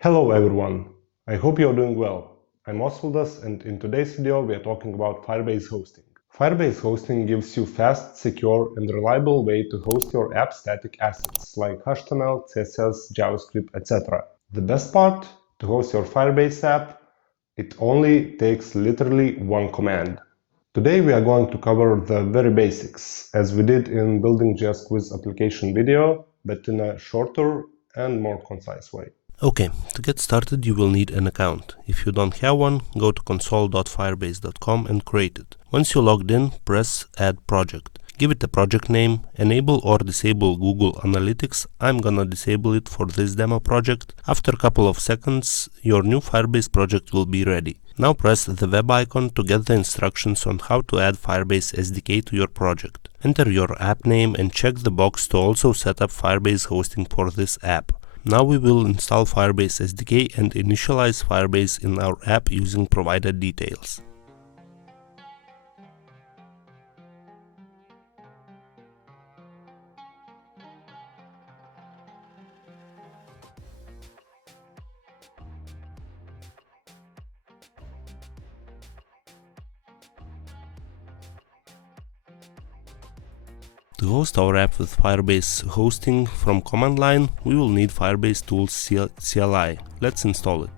Hello everyone, I hope you're doing well. I'm Osvaldas and in today's video we are talking about Firebase Hosting. Firebase Hosting gives you fast, secure and reliable way to host your app static assets like HTML, CSS, JavaScript, etc. The best part, to host your Firebase app, it only takes literally one command. Today we are going to cover the very basics, as we did in Building JS Quiz application video, but in a shorter and more concise way. Okay, to get started you will need an account. If you don't have one, go to console.firebase.com and create it. Once you're logged in, press Add Project. Give it a project name, enable or disable Google Analytics. I'm gonna disable it for this demo project. After a couple of seconds, your new Firebase project will be ready. Now press the web icon to get the instructions on how to add Firebase SDK to your project. Enter your app name and check the box to also set up Firebase hosting for this app. Now we will install Firebase SDK and initialize Firebase in our app using provided details. To host our app with Firebase hosting from command line, we will need Firebase Tools CLI. Let's install it.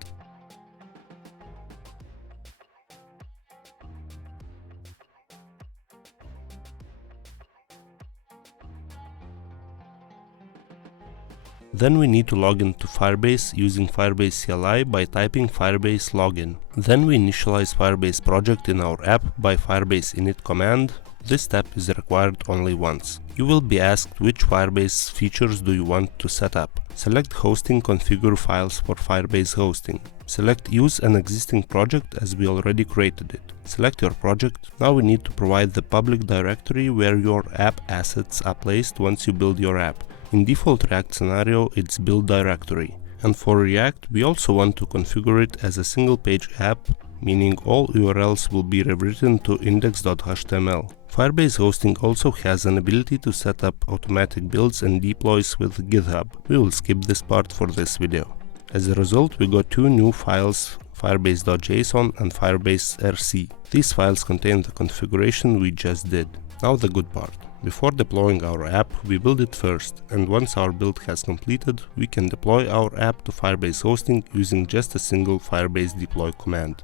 Then we need to log into Firebase using Firebase CLI by typing Firebase login. Then we initialize Firebase project in our app by Firebase init command. This step is required only once. You will be asked which Firebase features do you want to set up. Select Hosting Configure Files for Firebase Hosting. Select Use an existing project as we already created it. Select your project. Now we need to provide the public directory where your app assets are placed once you build your app. In default React scenario, it's build directory. And for React, we also want to configure it as a single page app, meaning all URLs will be rewritten to index.html. Firebase Hosting also has an ability to set up automatic builds and deploys with GitHub. We will skip this part for this video. As a result, we got two new files, firebase.json and firebase.rc. These files contain the configuration we just did. Now the good part. Before deploying our app, we build it first, and once our build has completed, we can deploy our app to Firebase Hosting using just a single Firebase deploy command.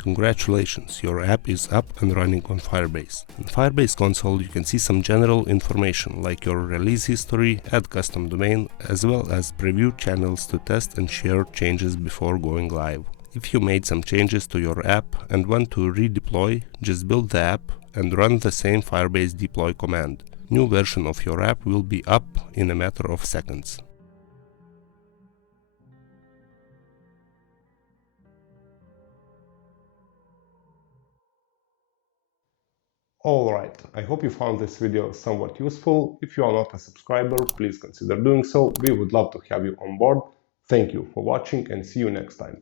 Congratulations, your app is up and running on Firebase. In Firebase console you can see some general information like your release history, add custom domain, as well as preview channels to test and share changes before going live. If you made some changes to your app and want to redeploy, just build the app and run the same Firebase deploy command. New version of your app will be up in a matter of seconds. Alright, I hope you found this video somewhat useful. If you are not a subscriber, please consider doing so. We would love to have you on board. Thank you for watching and see you next time.